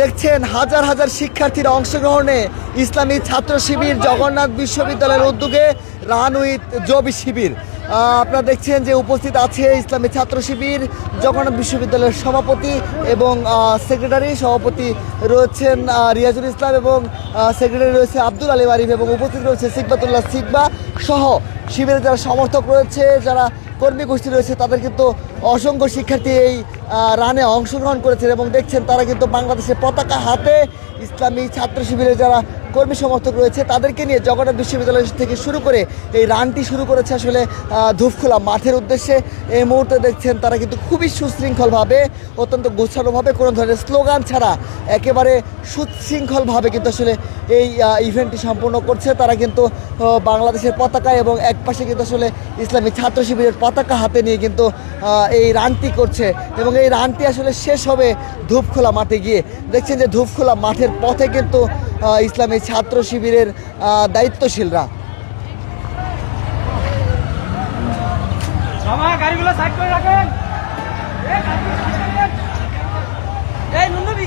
দেখছেন হাজার হাজার শিক্ষার্থীর অংশগ্রহণে ইসলামী ছাত্র শিবির জগন্নাথ বিশ্ববিদ্যালয়ের উদ্যোগে রান উইথ জবি শিবির। আপনারা দেখছেন যে উপস্থিত আছে ইসলামী ছাত্র শিবির, জগন্নাথ বিশ্ববিদ্যালয়ের সভাপতি এবং সেক্রেটারি সভাপতি রয়েছেন রিয়াজুল ইসলাম এবং সেক্রেটারি রয়েছে আব্দুল আলী আরিফ এবং উপস্থিত রয়েছে সিকবাতুল্লাহ সিকবা সহ শিবিরের যারা সমর্থক রয়েছে, যারা কর্মী গোষ্ঠী রয়েছে, তাদের কিন্তু অসংখ্য শিক্ষার্থী এই রানে অংশগ্রহণ করেছেন এবং দেখছেন তারা কিন্তু বাংলাদেশের পতাকা হাতে ইসলামী ছাত্র শিবিরের যারা কর্মী সমর্থক রয়েছে, তাদেরকে নিয়ে জগন্নাথ বিশ্ববিদ্যালয় থেকে শুরু করে এই রানটি শুরু করেছে আসলে ধূপখোলা মাঠের উদ্দেশ্যে, এই মুহূর্তে দেখছেন তারা কিন্তু খুবই সুশৃঙ্খলভাবে, অত্যন্ত গোছানোভাবে কোনো ধরনের স্লোগান ছাড়া একেবারে সুশৃঙ্খলভাবে কিন্তু আসলে এই ইভেন্টটি সম্পূর্ণ করছে। তারা কিন্তু বাংলাদেশের পতাকা এবং এক পাশে কিন্তু আসলে ইসলামী ছাত্র শিবিরের পতাকা হাতে নিয়ে কিন্তু এই রানটি করছে। এবং এই রানটি আসলে শেষ হবে ধূপখোলা মাঠে গিয়ে। দেখছেন যে ধূপখোলা মাঠের পথে কিন্তু ইসলামী ছাত্র শিবিরের দায়িত্বশীলরা। গাড়িগুলো সাইড করে রাখেন এই নন্দবি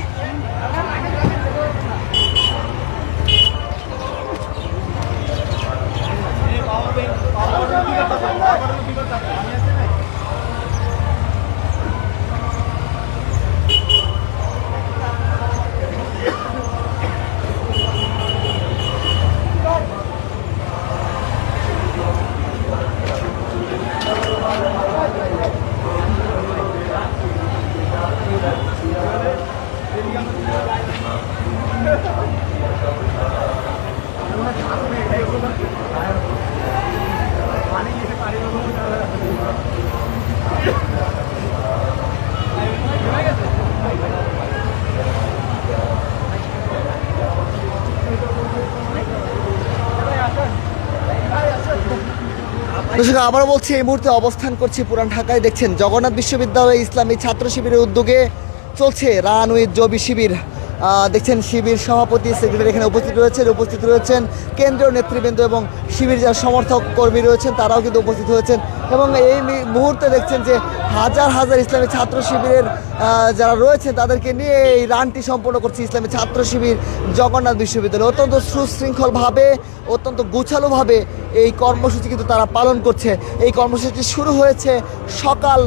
দর্শক আবার বলছি, এই মুহূর্তে অবস্থান করছি পুরান ঢাকায়। দেখছেন, জগন্নাথ বিশ্ববিদ্যালয়ে ইসলামী ছাত্র শিবিরের উদ্যোগে চলছে রান উইথ জবি শিবির দেখছেন, শিবির সভাপতি সেক্রেটারি এখানে উপস্থিত রয়েছেন উপস্থিত রয়েছেন কেন্দ্রীয় নেতৃবৃন্দ এবং শিবির যারা সমর্থক কর্মী রয়েছেন, তারাও কিন্তু উপস্থিত হয়েছেন। এবং এই মুহূর্তে দেখছেন যে হাজার হাজার ইসলামী ছাত্র শিবিরের যারা রয়েছেন তাদেরকে নিয়ে এই রানটি সম্পন্ন করছে ইসলামী ছাত্র শিবির জগন্নাথ বিশ্ববিদ্যালয়। অত্যন্ত সুশৃঙ্খলভাবে, অত্যন্ত গুছালোভাবে এই কর্মসূচি কিন্তু তারা পালন করছে। এই কর্মসূচি শুরু হয়েছে সকাল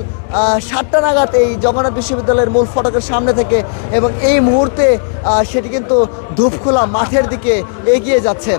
সাতটা নাগাদ এই জগন্নাথ বিশ্ববিদ্যালয়ের মূল ফটকের সামনে থেকে এবং এই মুহূর্তে সেটি কিন্তু ধূপখোলা মাঠের দিকে এগিয়ে যাচ্ছে।